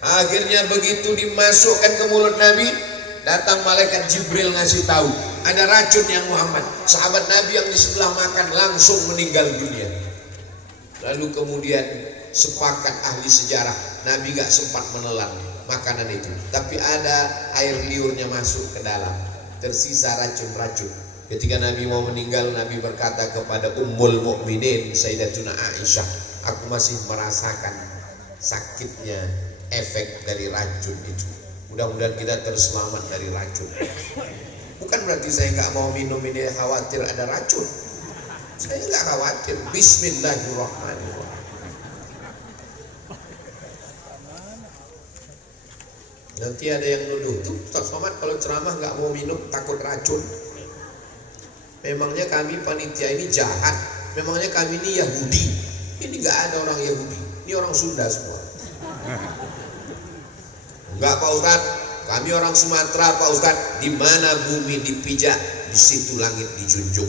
Akhirnya begitu dimasukkan ke mulut Nabi, datang malaikat Jibril ngasih tahu, ada racun yang Muhammad. Sahabat Nabi yang di sebelah makan langsung meninggal dunia. Lalu kemudian sepakat ahli sejarah, Nabi gak sempat menelan makanan itu, tapi ada air liurnya masuk ke dalam, tersisa racun-racun. Ketika Nabi mau meninggal, Nabi berkata kepada Ummul Mukminin Sayyidatuna Aisyah, aku masih merasakan sakitnya efek dari racun itu. Mudah-mudahan kita terselamat dari racun. Bukan berarti saya nggak mau minum ini khawatir ada racun. Saya nggak khawatir. Bismillahirrahmanirrahim. Nanti ada yang nuduh, tuh Ustaz Somad kalau ceramah nggak mau minum takut racun. Memangnya kami panitia ini jahat. Memangnya kami ini Yahudi. Ini nggak ada orang Yahudi. Ini orang Sunda semua. Enggak Pak Ustaz, kami orang Sumatera Pak Ustaz. Di mana bumi dipijak, di situ langit dijunjung.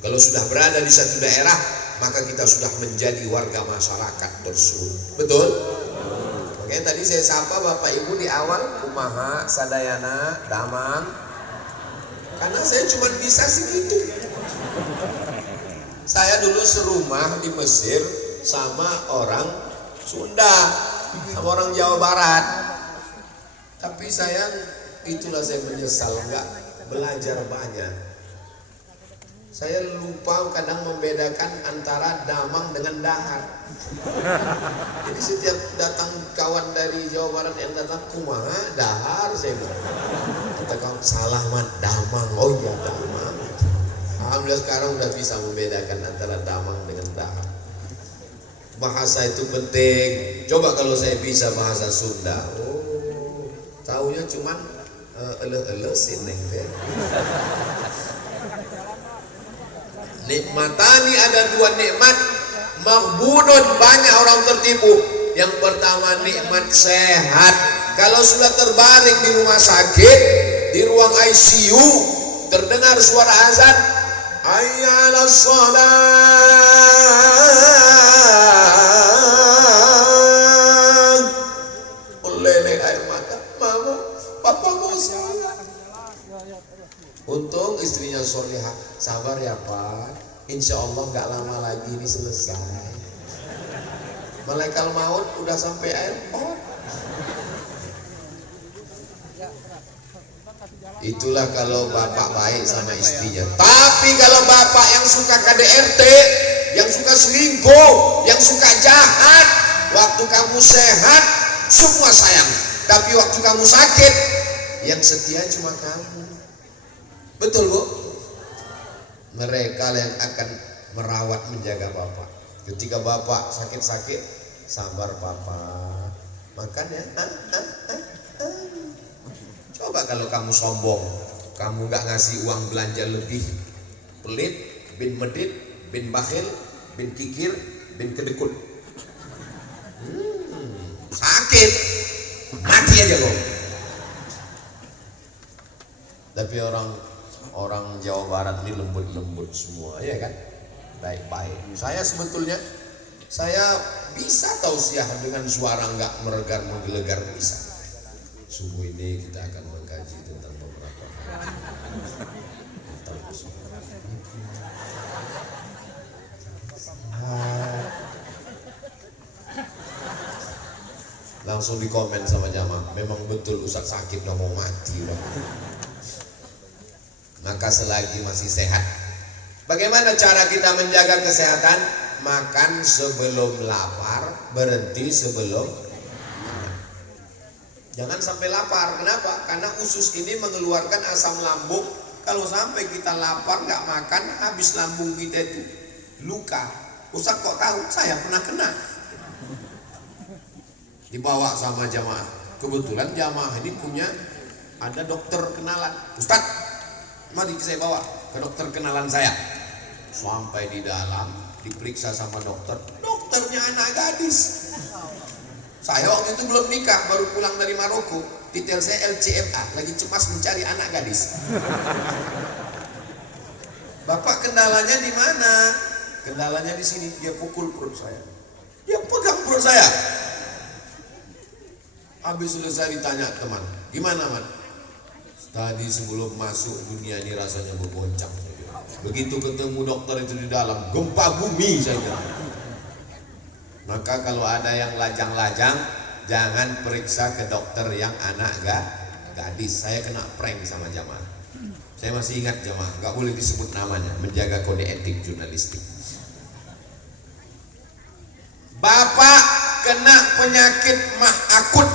Kalau sudah berada di satu daerah, maka kita sudah menjadi warga masyarakat tersebut. Betul? Oke, tadi saya sapa Bapak Ibu di awal, kumaha, sadayana, damang. Karena saya cuma bisa segitu. Saya dulu serumah di Mesir sama orang Sunda, sama orang Jawa Barat. Tapi sayang, itulah saya menyesal nggak belajar banyak. Saya lupa kadang membedakan antara damang dengan dahar. Jadi setiap datang kawan dari Jawa Barat yang datang, kumaha dahar, saya bilang. Kata kawan, salah mat, damang. Oh iya damang. Alhamdulillah sekarang udah bisa membedakan antara damang dengan dahar. Bahasa itu penting. Coba kalau saya bisa bahasa Sunda, taunya cuman ele-ele sineng teh. Nikmatani, ada dua nikmat maghbunun, banyak orang tertipu. Yang pertama nikmat sehat. Kalau sudah terbaring di rumah sakit, di ruang ICU, terdengar suara azan, hayya 'alas shalah, meleleh air mata, mama, papa mau salat. Untung istrinya solihah, sabar ya Pak, insya Allah gak lama lagi ini selesai. Malaikat maut udah sampai airport. Itulah kalau bapak baik sama istrinya. Tapi kalau bapak yang suka KDRT, yang suka selingkuh, yang suka jahat, waktu kamu sehat semua sayang, tapi waktu kamu sakit yang setia cuma kamu. Betul Bu? Mereka yang akan merawat menjaga bapak. Ketika bapak sakit-sakit, sabar bapak, makan ya. Coba kalau kamu sombong, kamu gak ngasih uang belanja lebih, pelit, bin medit, bin bakhil, bin kikir, bin kedekut. Sakit, mati aja lo. Tapi orang Jawa Barat ini lembut-lembut semua, ya kan? Baik-baik. Saya sebetulnya, saya bisa tausiah dengan suara nggak meregar menggelegar, bisa. Subuh ini kita akan mengkaji tentang beberapa hal. Langsung di komen sama jamaah, memang betul Ustaz sakit udah mau mati udah. Maka selagi masih sehat, bagaimana cara kita menjaga kesehatan? Makan sebelum lapar, berhenti sebelum makan. Jangan sampai lapar. Kenapa? Karena usus ini mengeluarkan asam lambung. Kalau sampai kita lapar nggak makan, habis lambung kita itu luka. Ustaz kok tahu? Saya pernah kena. Dibawa sama jamaah. Kebetulan jamaah ini punya ada dokter kenalan. Ustaz, mari saya bawa ke dokter kenalan saya. Sampai di dalam diperiksa sama dokter. Dokternya anak gadis. Saya waktu itu belum nikah, baru pulang dari Maroko. Detail saya LCMA, lagi cemas mencari anak gadis. Bapak kendalanya di mana? Kendalanya di sini. Dia pukul perut saya. Dia pegang perut saya. Habis selesai ditanya teman, gimana man? Tadi sebelum masuk dunia ini rasanya bergoncang. Begitu ketemu dokter itu di dalam, gempa bumi saya bilang. Maka kalau ada yang lajang-lajang, jangan periksa ke dokter yang anak gadis. Saya kena prank sama jamaah. Saya masih ingat jamaah, gak boleh disebut namanya, menjaga kode etik jurnalistik. Bapak kena penyakit mah akut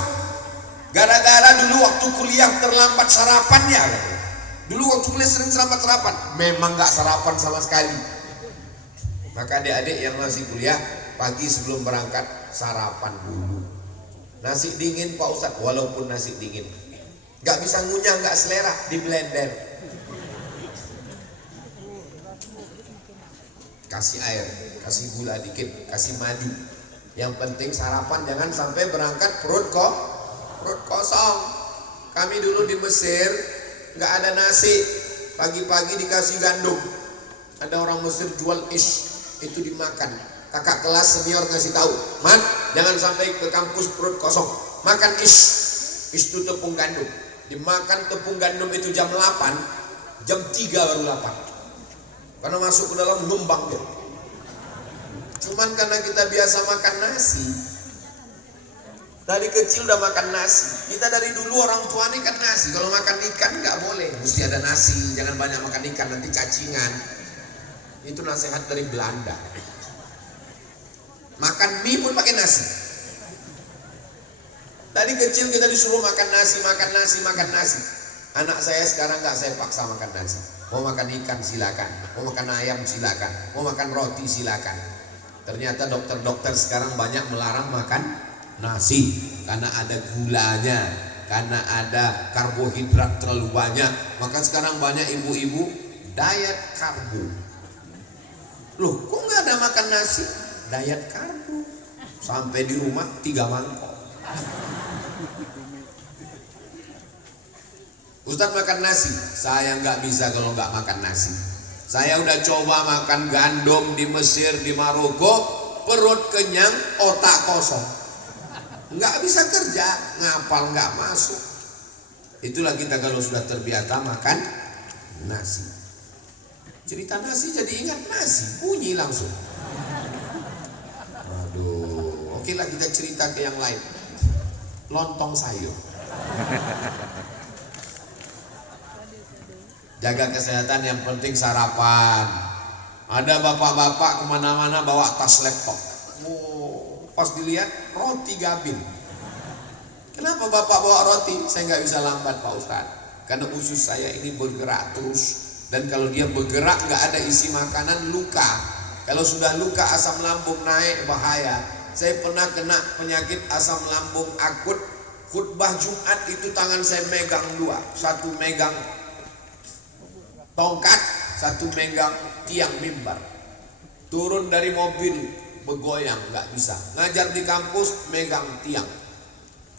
gara-gara dulu waktu kuliah terlambat sarapannya. Dulu waktu kuliah sering terlambat sarapan, memang gak sarapan sama sekali. Maka adik-adik yang masih kuliah, pagi sebelum berangkat sarapan dulu. Nasi dingin Pak Ustadz, walaupun nasi dingin gak bisa ngunyah, gak selera, di blender. Kasih air, kasih gula dikit, kasih madu. Yang penting sarapan, jangan sampai berangkat perut kosong. Kami dulu di Mesir nggak ada nasi, pagi-pagi dikasih gandum. Ada orang Mesir jual ish, itu dimakan. Kakak kelas senior ngasih tahu, man, jangan sampai ke kampus perut kosong, makan ish itu tepung gandum. Dimakan tepung gandum itu jam 8, jam 3 baru lapar. Karena masuk ke dalam ngembang dia. Cuman karena kita biasa makan nasi, dari kecil udah makan nasi. Kita dari dulu orang tua ini kan nasi. Kalau makan ikan nggak boleh, mesti ada nasi. Jangan banyak makan ikan, nanti cacingan. Itu nasihat dari Belanda. Makan mie pun pakai nasi. Dari kecil kita disuruh makan nasi, makan nasi, makan nasi. Anak saya sekarang nggak saya paksa makan nasi. Mau makan ikan silakan, mau makan ayam silakan, mau makan roti silakan. Ternyata dokter-dokter sekarang banyak melarang makan nasi karena ada gulanya, karena ada karbohidrat terlalu banyak. Maka sekarang banyak ibu-ibu diet karbo. Loh, kok nggak ada makan nasi? Diet karbo. Sampai di rumah 3 mangkok. Ustadz makan nasi, saya nggak bisa kalau nggak makan nasi. Saya udah coba makan gandum di Mesir, di Maroko, perut kenyang, otak kosong. Nggak bisa kerja, ngapal nggak masuk. Itulah kita kalau sudah terbiasa makan nasi. Cerita nasi jadi ingat nasi, bunyi langsung. Aduh, oke lah kita cerita ke yang lain. Lontong sayur. Jaga kesehatan, yang penting sarapan. Ada bapak-bapak kemana-mana bawa tas laptop. Oh, pas dilihat roti gabin. Kenapa bapak bawa roti? Saya nggak bisa lambat Pak Ustadz. Karena usus saya ini bergerak terus. Dan kalau dia bergerak nggak ada isi makanan, luka. Kalau sudah luka asam lambung naik, bahaya. Saya pernah kena penyakit asam lambung akut. Khutbah Jumat itu tangan saya megang 2. Satu megang tongkat, satu megang tiang mimbar. Turun dari mobil bergoyang, nggak bisa. Ngajar di kampus megang tiang.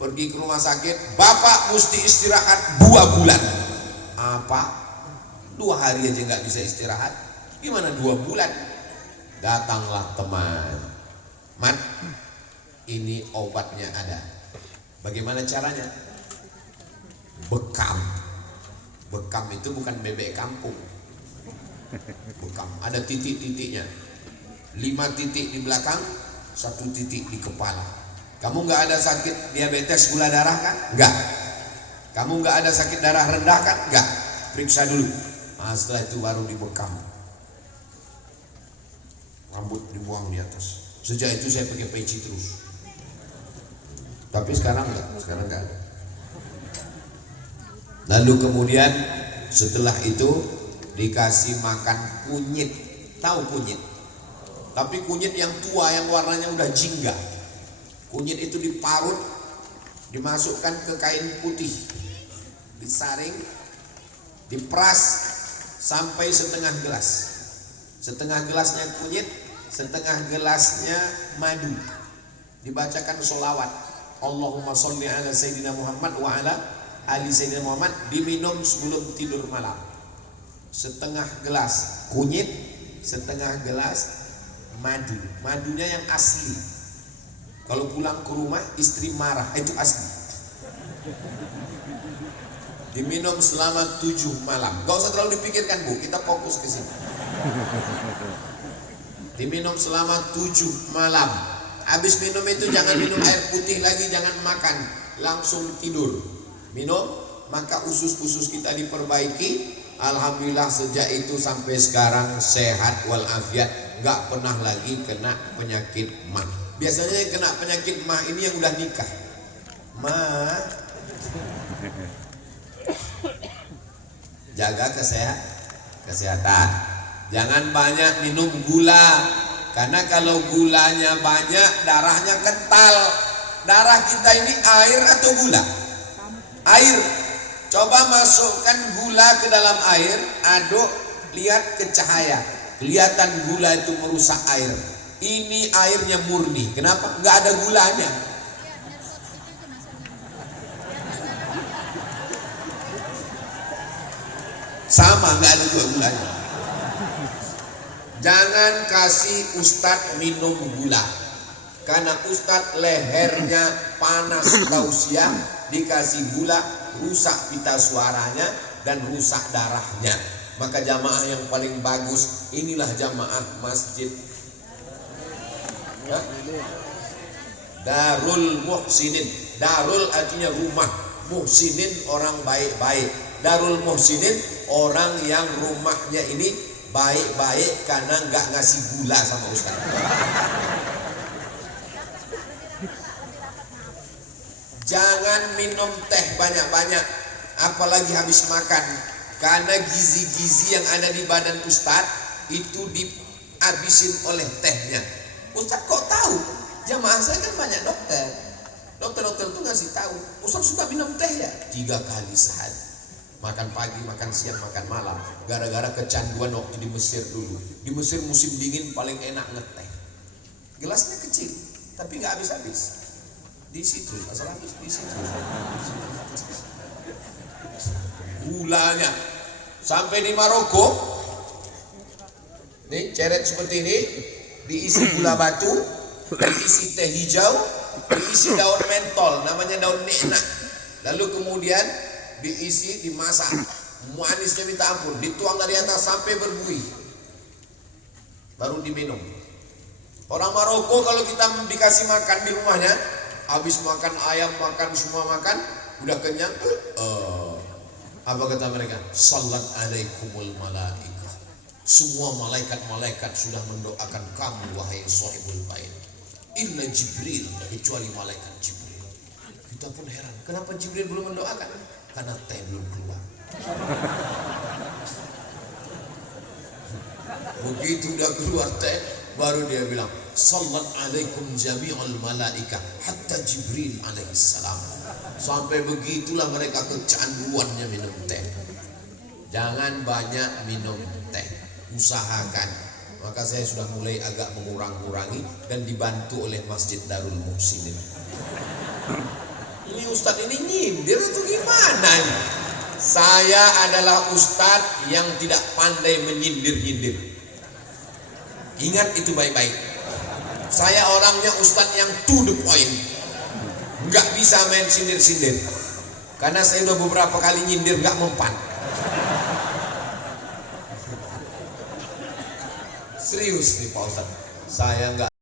Pergi ke rumah sakit, bapak mesti istirahat 2 bulan. Apa? 2 hari aja nggak bisa istirahat, gimana 2 bulan? Datanglah teman, man, ini obatnya ada. Bagaimana caranya? Bekam. Bekam itu bukan bebek kampung. Bekam ada titik-titiknya, 5 titik di belakang, 1 titik di kepala. Kamu nggak ada sakit diabetes gula darah kan? Nggak. Kamu nggak ada sakit darah rendah kan? Nggak. Periksa dulu. Nah, setelah itu baru dibekam. Rambut dibuang di atas. Sejak itu saya pakai peci terus. Tapi sekarang enggak, sekarang enggak ada. Lalu kemudian setelah itu dikasih makan kunyit. Tahu kunyit? Tapi kunyit yang tua yang warnanya udah jingga. Kunyit itu diparut, dimasukkan ke kain putih, disaring, diperas sampai setengah gelas. Setengah gelasnya kunyit, setengah gelasnya madu. Dibacakan sholawat, Allahumma sholli ala Sayyidina Muhammad wa ala ali Sayyidina Muhammad, diminum sebelum tidur malam. Setengah gelas kunyit, setengah gelas madu. Madunya yang asli. Kalau pulang ke rumah istri marah, itu asli. Diminum selama 7 malam. Gak usah terlalu dipikirkan Bu, kita fokus ke sini. Diminum selama 7 malam. Habis minum itu jangan minum air putih lagi, jangan makan, langsung tidur. Minum, maka usus-usus kita diperbaiki. Alhamdulillah sejak itu sampai sekarang sehat walafiat, nggak pernah lagi kena penyakit mah. Biasanya yang kena penyakit mah ini yang udah nikah. Mah, jaga kesehatan. Jangan banyak minum gula, karena kalau gulanya banyak darahnya kental. Darah kita ini air atau gula? Air. Coba masukkan gula ke dalam air, aduk, lihat ke cahaya. Kelihatan gula itu merusak air. Ini airnya murni. Kenapa? Nggak ada gulanya. Sama, nggak ada gulanya. Jangan kasih Ustadz minum gula, karena Ustadz lehernya panas tausiah, dikasih gula rusak pita suaranya dan rusak darahnya. Maka jamaah yang paling bagus inilah jamaah masjid ya? Darul Muhsinin. Darul artinya rumah, Muhsinin orang baik-baik. Darul Muhsinin orang yang rumahnya ini baik-baik karena nggak ngasih gula sama Ustaz. Jangan minum teh banyak-banyak, apalagi habis makan, karena gizi-gizi yang ada di badan Ustadz itu dihabisin oleh tehnya. Ustadz kok tahu? Jamaah saya kan banyak dokter. Dokter-dokter itu ngasih tahu, Ustadz suka minum teh ya 3 kali sehari. Makan pagi, makan siang, makan malam. Gara-gara kecanduan waktu di Mesir dulu. Di Mesir musim dingin paling enak ngeteh. Gelasnya kecil, tapi nggak habis-habis. Diisi terus, asal habis, diisi terus. Gulanya sampai di Maroko, nih ceret seperti ini, diisi gula batu, diisi teh hijau, diisi daun mentol, namanya daun na'na. Lalu kemudian diisi, dimasak, manisnya minta ampun, dituang dari atas sampai berbuih, baru diminum. Orang Maroko kalau kita dikasih makan di rumahnya, habis makan ayam, makan semua makan, udah kenyang, apa kata mereka? Salat alaikumul malaikah. Semua malaikat-malaikat sudah mendoakan kamu wahai sahibul bait. Illa Jibril, kecuali malaikat Jibril. Kita pun heran, kenapa Jibril belum mendoakan? Karena teh belum keluar. Begitu udah keluar teh, baru dia bilang, Salat alaikum jami'ul malaikah hatta Jibril alaihissalam. Sampai begitulah mereka kecanduannya minum teh. Jangan banyak minum teh, usahakan. Maka saya sudah mulai agak mengurang-kurangi dan dibantu oleh Masjid Darul Muhsinin. Ini Ustadz ini nyindir itu gimana ini? Saya adalah Ustadz yang tidak pandai menyindir-nyindir. Ingat itu baik-baik. Saya orangnya Ustadz yang to the point, nggak bisa main sindir-sindir. Karena saya udah beberapa kali nyindir nggak mempan. Serius nih Pak Ustadz, saya nggak